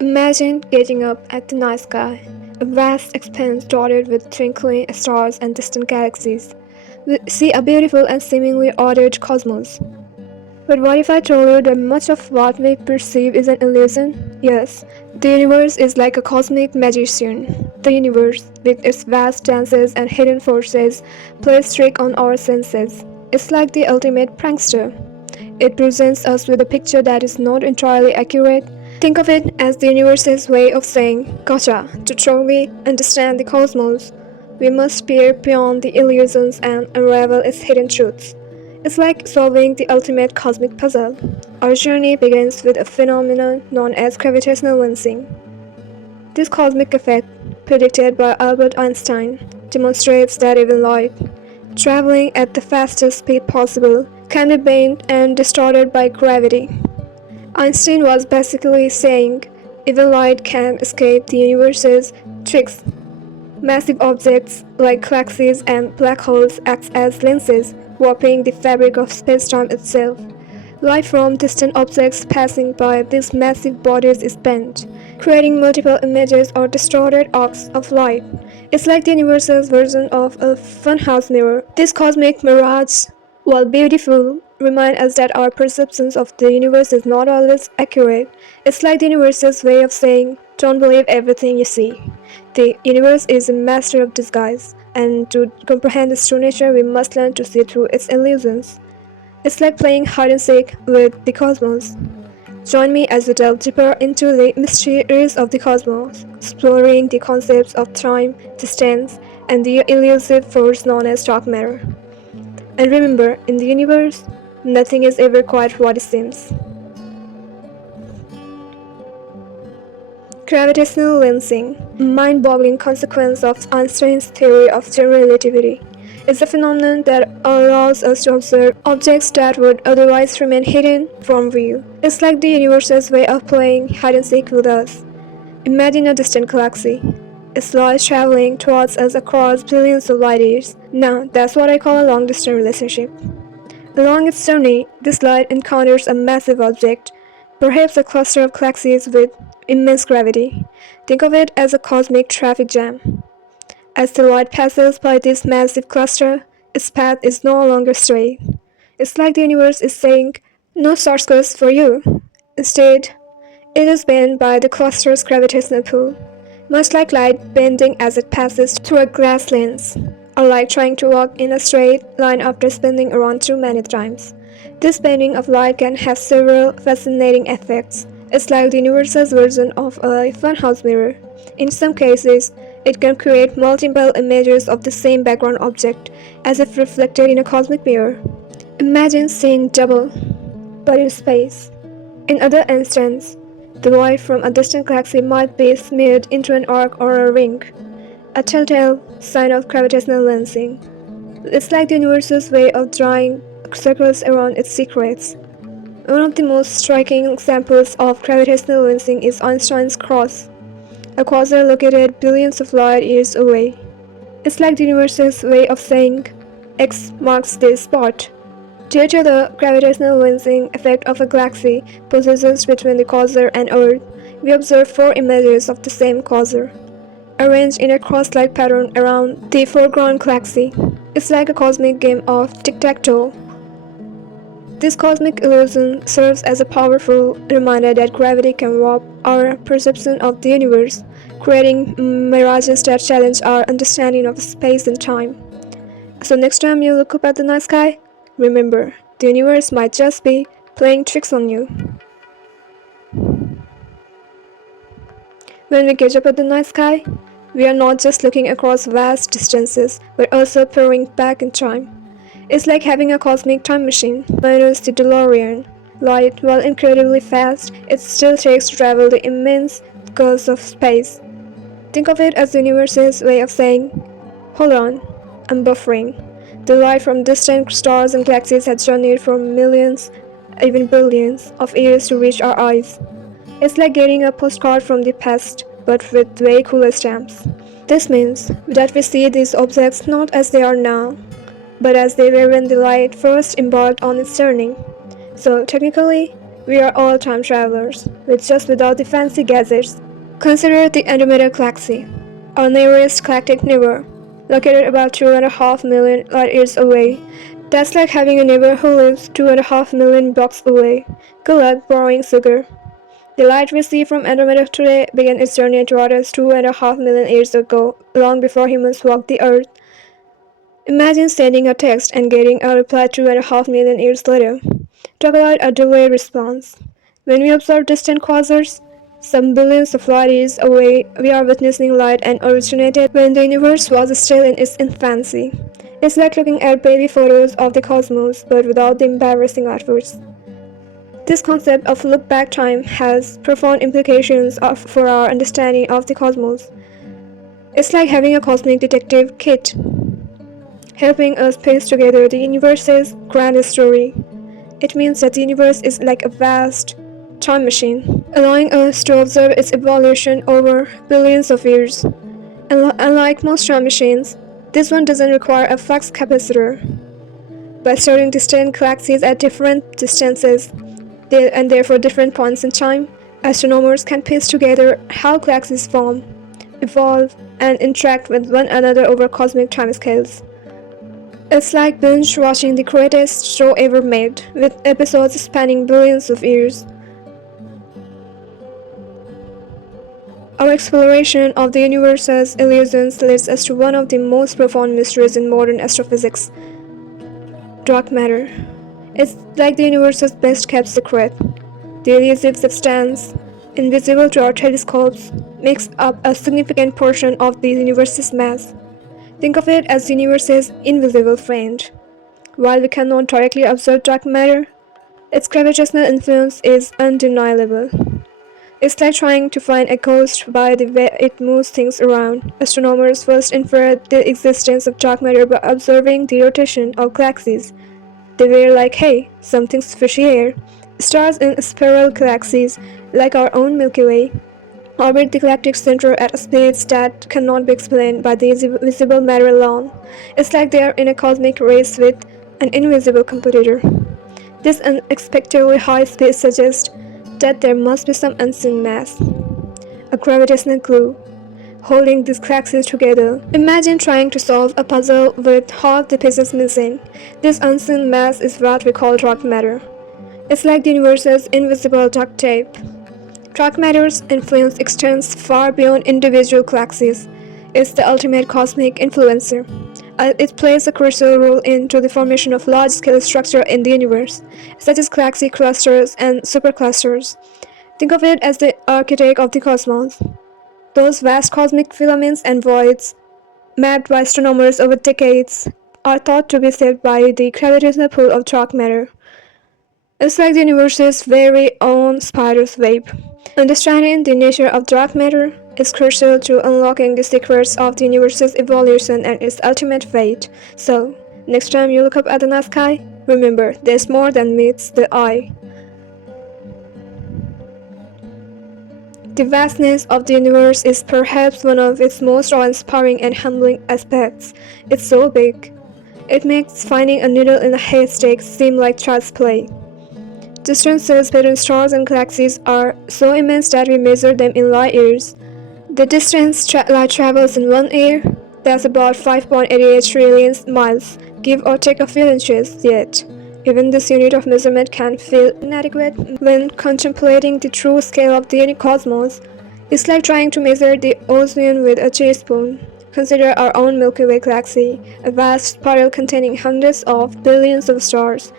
Imagine gazing up at the night sky, a vast expanse dotted with twinkling stars and distant galaxies. We see a beautiful and seemingly ordered cosmos. But what if I told you that much of what we perceive is an illusion? Yes, the universe is like a cosmic magician. The universe, with its vast dances and hidden forces, plays trick on our senses. It's like the ultimate prankster. It presents us with a picture that is not entirely accurate. Think of it as the universe's way of saying, gotcha, to truly understand the cosmos. We must peer beyond the illusions and unravel its hidden truths. It's like solving the ultimate cosmic puzzle. Our journey begins with a phenomenon known as gravitational lensing. This cosmic effect, predicted by Albert Einstein, demonstrates that even light, traveling at the fastest speed possible, can be bent and distorted by gravity. Einstein was basically saying even light can escape the universe's tricks. Massive objects like galaxies and black holes act as lenses, warping the fabric of space-time itself. Light from distant objects passing by these massive bodies is bent, creating multiple images or distorted arcs of light. It's like the universe's version of a funhouse mirror. This cosmic mirage, while beautiful, remind us that our perceptions of the universe is not always accurate. It's like the universe's way of saying, don't believe everything you see. The universe is a master of disguise, and to comprehend its true nature, we must learn to see through its illusions. It's like playing hide and seek with the cosmos. Join me as we delve deeper into the mysteries of the cosmos, exploring the concepts of time, distance, and the elusive force known as dark matter. And remember, in the universe, nothing is ever quite what it seems. Gravitational lensing, a mind-boggling consequence of Einstein's theory of general relativity, is a phenomenon that allows us to observe objects that would otherwise remain hidden from view. It's like the universe's way of playing hide and seek with us. Imagine a distant galaxy. Its light traveling towards us across billions of light years. Now, that's what I call a long-distance relationship. Along its journey, this light encounters a massive object, perhaps a cluster of galaxies with immense gravity. Think of it as a cosmic traffic jam. As the light passes by this massive cluster, its path is no longer straight. It's like the universe is saying, no shortcuts for you. Instead, it is bent by the cluster's gravitational pull, much like light bending as it passes through a glass lens, or like trying to walk in a straight line after spinning around too many times. This bending of light can have several fascinating effects. It's like the universe's version of a funhouse mirror. In some cases, it can create multiple images of the same background object, as if reflected in a cosmic mirror. Imagine seeing double, but in space. In other instances, the light from a distant galaxy might be smeared into an arc or a ring, a telltale sign of gravitational lensing. It's like the universe's way of drawing circles around its secrets. One of the most striking examples of gravitational lensing is Einstein's cross, a quasar located billions of light years away. It's like the universe's way of saying, X marks this spot. Due to the gravitational lensing effect of a galaxy positions between the quasar and Earth, we observe four images of the same quasar, arranged in a cross-like pattern around the foreground galaxy. It's like a cosmic game of tic-tac-toe. This cosmic illusion serves as a powerful reminder that gravity can warp our perception of the universe, creating mirages that challenge our understanding of space and time. So next time you look up at the night sky, remember, the universe might just be playing tricks on you. When we gaze up at the night sky, we are not just looking across vast distances, but also peering back in time. It's like having a cosmic time machine, minus the DeLorean. Light, while incredibly fast, it still takes to travel the immense gulfs of space. Think of it as the universe's way of saying, hold on, I'm buffering. The light from distant stars and galaxies has journeyed for millions, even billions, of years to reach our eyes. It's like getting a postcard from the past, but with way cooler stamps. This means that we see these objects not as they are now, but as they were when the light first embarked on its journey. So technically, We are all time travelers, with just without the fancy gadgets. Consider the Andromeda Galaxy, our nearest galactic neighbor, located about 2.5 million light years away. That's like having a neighbor who lives 2.5 million blocks away. Good luck borrowing sugar. The light we see from Andromeda today began its journey toward us 2.5 million years ago, long before humans walked the Earth. Imagine sending a text and getting a reply 2.5 million years later. Talk about a delayed response. When we observe distant quasars, some billions of light years away, we are witnessing light and originated when the universe was still in its infancy. It's like looking at baby photos of the cosmos, but without the embarrassing artworks. This concept of look-back time has profound implications for our understanding of the cosmos. It's like having a cosmic detective kit, helping us piece together the universe's grand story. It means that the universe is like a vast time machine, allowing us to observe its evolution over billions of years. Unlike most time machines, this one doesn't require a flux capacitor. By studying distant galaxies at different distances, and therefore different points in time, astronomers can piece together how galaxies form, evolve, and interact with one another over cosmic timescales. It's like binge watching the greatest show ever made, with episodes spanning billions of years. Our exploration of the universe's illusions leads us to one of the most profound mysteries in modern astrophysics: dark matter. It's like the universe's best kept secret. The elusive substance, invisible to our telescopes, makes up a significant portion of the universe's mass. Think of it as the universe's invisible friend. While we cannot directly observe dark matter, its gravitational influence is undeniable. It's like trying to find a ghost by the way it moves things around. Astronomers first inferred the existence of dark matter by observing the rotation of galaxies. They were like, hey, something's fishy here. Stars in spiral galaxies, like our own Milky Way, orbit the galactic center at speeds that cannot be explained by the visible matter alone. It's like they are in a cosmic race with an invisible competitor. This unexpectedly high speed suggests that there must be some unseen mass, a gravitational glue, holding these galaxies together. Imagine trying to solve a puzzle with half the pieces missing. This unseen mass is what we call dark matter. It's like the universe's invisible duct tape. Dark matter's influence extends far beyond individual galaxies. It's the ultimate cosmic influencer. It plays a crucial role in the formation of large-scale structure in the universe, such as galaxy clusters and superclusters. Think of it as the architect of the cosmos. Those vast cosmic filaments and voids, mapped by astronomers over decades, are thought to be shaped by the gravitational pull of dark matter. It's like the universe's very own spider's web. Understanding the nature of dark matter is crucial to unlocking the secrets of the universe's evolution and its ultimate fate. So, next time you look up at the night sky, remember there's more than meets the eye. The vastness of the universe is perhaps one of its most awe-inspiring and humbling aspects. It's so big. It makes finding a needle in a haystack seem like child's play. Distances between stars and galaxies are so immense that we measure them in light years. The distance light travels in 1 year, that's about 5.88 trillion miles, give or take a few inches, yet even this unit of measurement can feel inadequate when contemplating the true scale of the cosmos. It's like trying to measure the ocean with a teaspoon. Consider our own Milky Way galaxy, a vast spiral containing hundreds of billions of stars.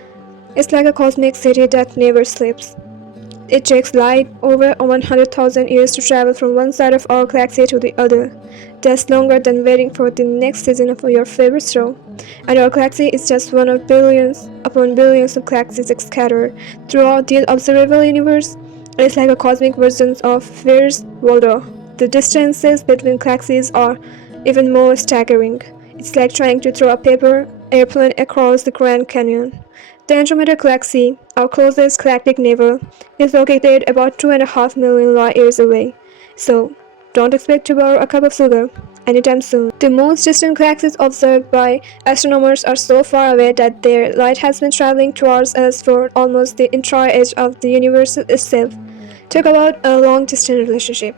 It's like a cosmic city that never sleeps. It takes light over 100,000 years to travel from one side of our galaxy to the other. That's longer than waiting for the next season of your favorite show. And our galaxy is just one of billions upon billions of galaxies scattered throughout the observable universe. It's like a cosmic version of Where's Waldo. The distances between galaxies are even more staggering. It's like trying to throw a paper airplane across the Grand Canyon. The Andromeda Galaxy, our closest galactic neighbor, is located about 2.5 million light years away. So, don't expect to borrow a cup of sugar anytime soon. The most distant galaxies observed by astronomers are so far away that their light has been traveling towards us for almost the entire age of the universe itself. Talk about a long-distance relationship.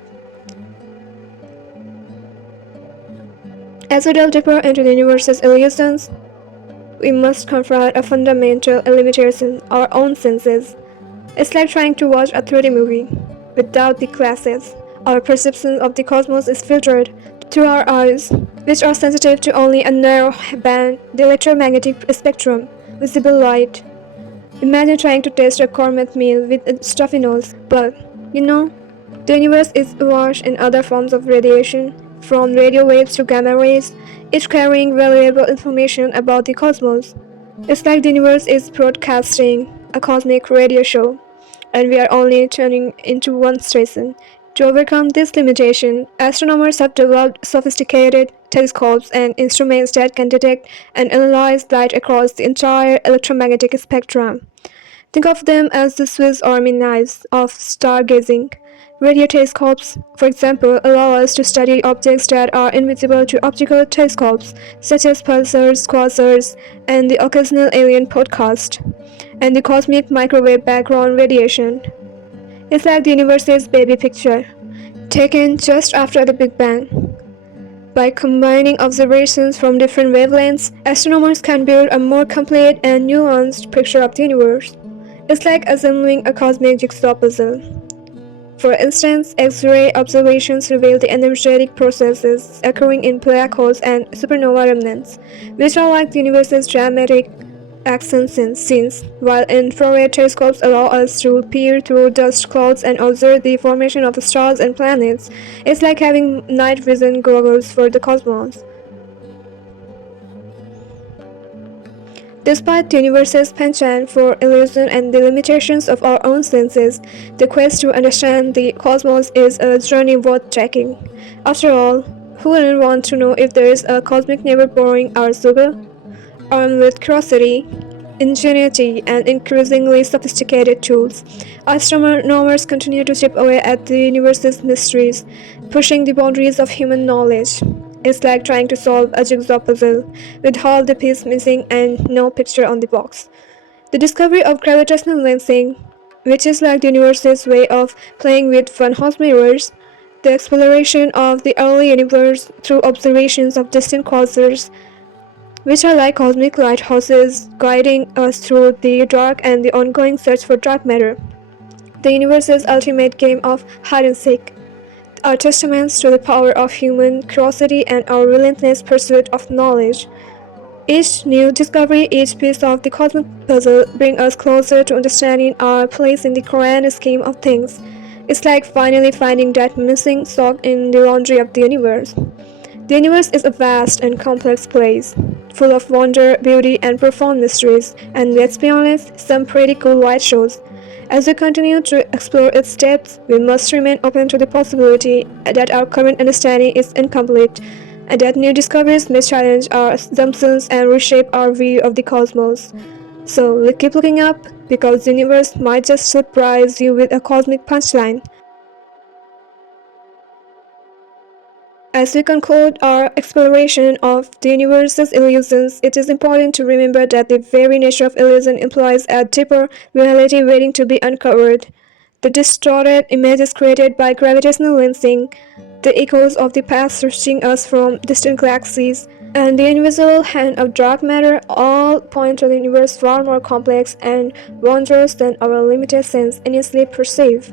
As we delve deeper into the universe's illusions, we must confront a fundamental limitation: our own senses. It's like trying to watch a 3D movie without the glasses. Our perception of the cosmos is filtered through our eyes, which are sensitive to only a narrow band, the electromagnetic spectrum, visible light. Imagine trying to taste a gourmet meal with a stuffy nose. But, the universe is awash in other forms of radiation, from radio waves to gamma rays, each carrying valuable information about the cosmos. It's like the universe is broadcasting a cosmic radio show, and we are only tuning into one station. To overcome this limitation, astronomers have developed sophisticated telescopes and instruments that can detect and analyze light across the entire electromagnetic spectrum. Think of them as the Swiss Army knives of stargazing. Radio telescopes, for example, allow us to study objects that are invisible to optical telescopes, such as pulsars, quasars, and the occasional alien podcast, and the cosmic microwave background radiation. It's like the universe's baby picture, taken just after the Big Bang. By combining observations from different wavelengths, astronomers can build a more complete and nuanced picture of the universe. It's like assembling a cosmic jigsaw puzzle. For instance, X-ray observations reveal the energetic processes occurring in black holes and supernova remnants, which are like the universe's dramatic action scenes, while infrared telescopes allow us to peer through dust clouds and observe the formation of stars and planets. It's like having night vision goggles for the cosmos. Despite the universe's penchant for illusion and the limitations of our own senses, the quest to understand the cosmos is a journey worth taking. After all, who wouldn't want to know if there is a cosmic neighbor borrowing our sugar? Armed with curiosity, ingenuity, and increasingly sophisticated tools, astronomers continue to chip away at the universe's mysteries, pushing the boundaries of human knowledge. It's like trying to solve a jigsaw puzzle with half the piece missing and no picture on the box. The discovery of gravitational lensing, which is like the universe's way of playing with funhouse mirrors, the exploration of the early universe through observations of distant quasars, which are like cosmic lighthouses guiding us through the dark, and the ongoing search for dark matter, the universe's ultimate game of hide and seek, are testaments to the power of human curiosity and our relentless pursuit of knowledge. Each new discovery, each piece of the cosmic puzzle brings us closer to understanding our place in the grand scheme of things. It's like finally finding that missing sock in the laundry of the universe. The universe is a vast and complex place, full of wonder, beauty, and profound mysteries, and let's be honest, some pretty cool light shows. As we continue to explore its depths, we must remain open to the possibility that our current understanding is incomplete, and that new discoveries may challenge our assumptions and reshape our view of the cosmos. So keep looking up, because the universe might just surprise you with a cosmic punchline. As we conclude our exploration of the universe's illusions, it is important to remember that the very nature of illusion implies a deeper reality waiting to be uncovered. The distorted images created by gravitational lensing, the echoes of the past reaching us from distant galaxies, and the invisible hand of dark matter all point to the universe far more complex and wondrous than our limited sense initially perceive.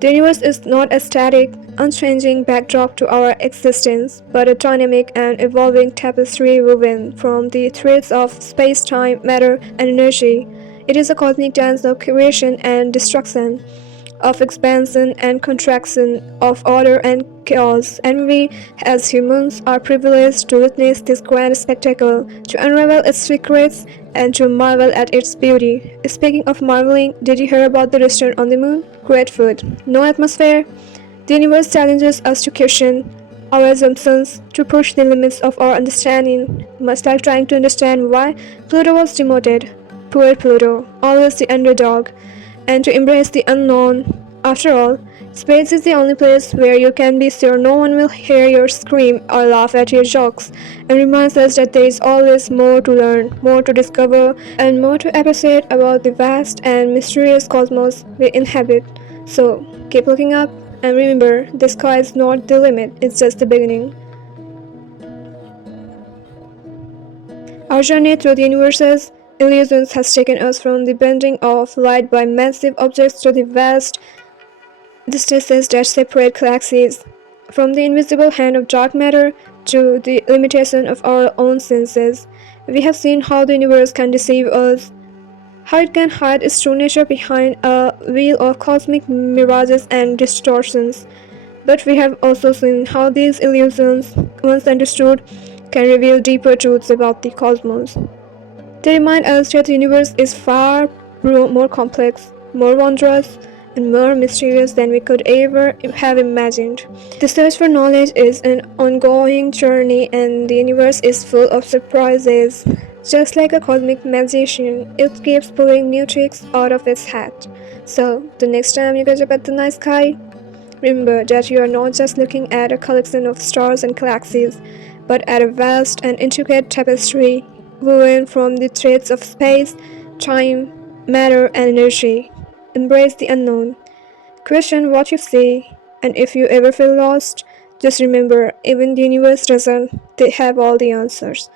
The universe is not a static, unchanging backdrop to our existence, but a dynamic and evolving tapestry woven from the threads of space-time, matter, and energy. It is a cosmic dance of creation and destruction, of expansion and contraction, of order and chaos, and we, as humans, are privileged to witness this grand spectacle, to unravel its secrets, and to marvel at its beauty. Speaking of marveling, did you hear about the restaurant on the moon? Great food, no atmosphere? The universe challenges us to question our assumptions, to push the limits of our understanding, much like trying to understand why Pluto was demoted. Poor Pluto, always the underdog, and to embrace the unknown, After all, space is the only place where you can be sure no one will hear your scream or laugh at your jokes, and reminds us that there is always more to learn, more to discover, and more to appreciate about the vast and mysterious cosmos we inhabit. So, keep looking up, and remember, the sky is not the limit, it's just the beginning. Our journey through the universe's illusions has taken us from the bending of light by massive objects to the vast distances that separate galaxies, from the invisible hand of dark matter to the limitation of our own senses. We have seen how the universe can deceive us, how it can hide its true nature behind a veil of cosmic mirages and distortions. But we have also seen how these illusions, once understood, can reveal deeper truths about the cosmos. They remind us that the universe is far more complex, more wondrous, and more mysterious than we could ever have imagined. The search for knowledge is an ongoing journey, and the universe is full of surprises. Just like a cosmic magician, it keeps pulling new tricks out of its hat. So, the next time you get up at the night sky, remember that you are not just looking at a collection of stars and galaxies, but at a vast and intricate tapestry woven from the threads of space, time, matter, and energy. Embrace the unknown. Question what you see, and if you ever feel lost, just remember even the universe doesn't they have all the answers.